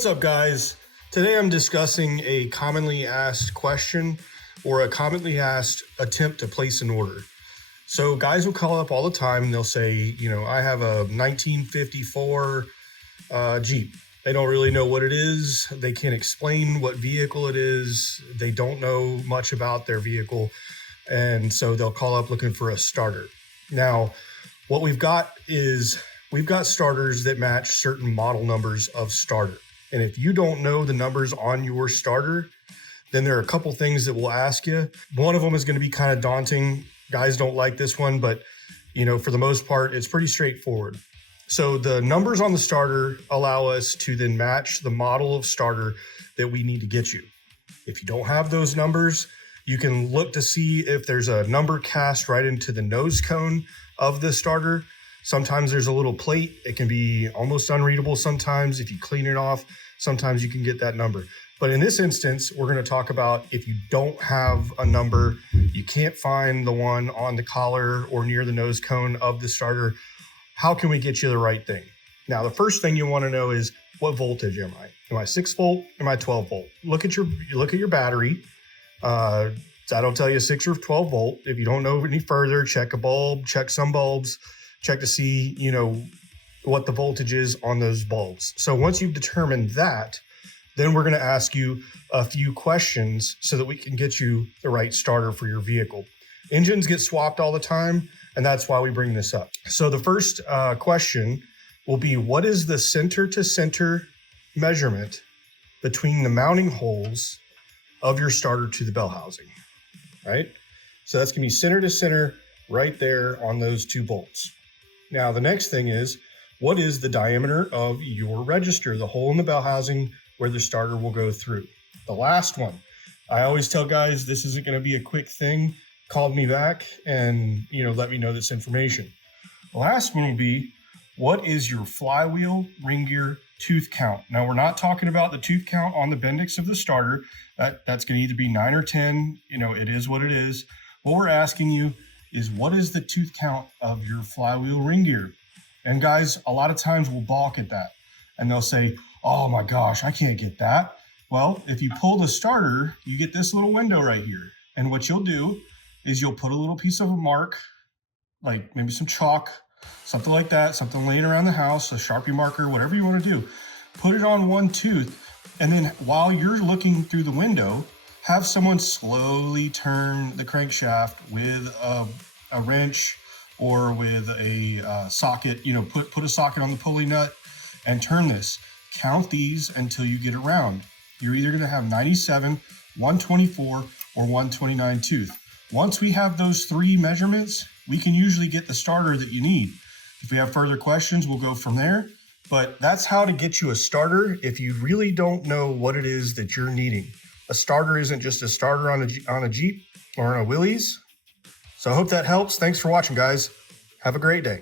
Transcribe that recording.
What's up, guys? Today I'm discussing a commonly asked question or a commonly asked attempt to place an order. So guys will call up all the time and they'll say, I have a 1954 Jeep. They don't really know what it is. They can't explain what vehicle it is. They don't know much about their vehicle. And so they'll call up looking for a starter. Now, what we've got is we've got starters that match certain model numbers of starter. And if you don't know the numbers on your starter, then there are a couple things that we'll ask you. One of them is going to be kind of daunting. Guys don't like this one, but for the most part, it's pretty straightforward. So the numbers on the starter allow us to then match the model of starter that we need to get you. If you don't have those numbers, you can look to see if there's a number cast right into the nose cone of the starter. Sometimes there's a little plate. It can be almost unreadable sometimes. If you clean it off, sometimes you can get that number. But in this instance, we're going to talk about if you don't have a number, you can't find the one on the collar or near the nose cone of the starter, how can we get you the right thing? Now, the first thing you want to know is, what voltage am I? Am I 6 volt? Am I 12 volt? Look at your battery. That'll tell you 6 or 12 volt. If you don't know any further, check a bulb, check some bulbs. Check to see, what the voltage is on those bulbs. So once you've determined that, then we're going to ask you a few questions so that we can get you the right starter for your vehicle. Engines get swapped all the time, and that's why we bring this up. So the first question will be, what is the center to center measurement between the mounting holes of your starter to the bell housing, right? So that's going to be center to center right there on those two bolts. Now, the next thing is, what is the diameter of your register, the hole in the bell housing where the starter will go through? The last one, I always tell guys, this isn't going to be a quick thing. Call me back and, let me know this information. The last one will be, what is your flywheel ring gear tooth count? Now, we're not talking about the tooth count on the Bendix of the starter. That's going to either be 9 or 10. It is what it is. What we're asking you is, what is the tooth count of your flywheel ring gear? And guys, a lot of times will balk at that. And they'll say, oh my gosh, I can't get that. Well, if you pull the starter, you get this little window right here. And what you'll do is you'll put a little piece of a mark, like maybe some chalk, something like that, something laying around the house, a Sharpie marker, whatever you want to do. Put it on one tooth. And then while you're looking through the window, have someone slowly turn the crankshaft with a wrench or with a socket, put a socket on the pulley nut and turn this. Count these until you get around. You're either going to have 97, 124, or 129 tooth. Once we have those three measurements, we can usually get the starter that you need. If we have further questions, we'll go from there. But that's how to get you a starter if you really don't know what it is that you're needing. A starter isn't just a starter on a Jeep or on a Willys. So I hope that helps. Thanks for watching, guys. Have a great day.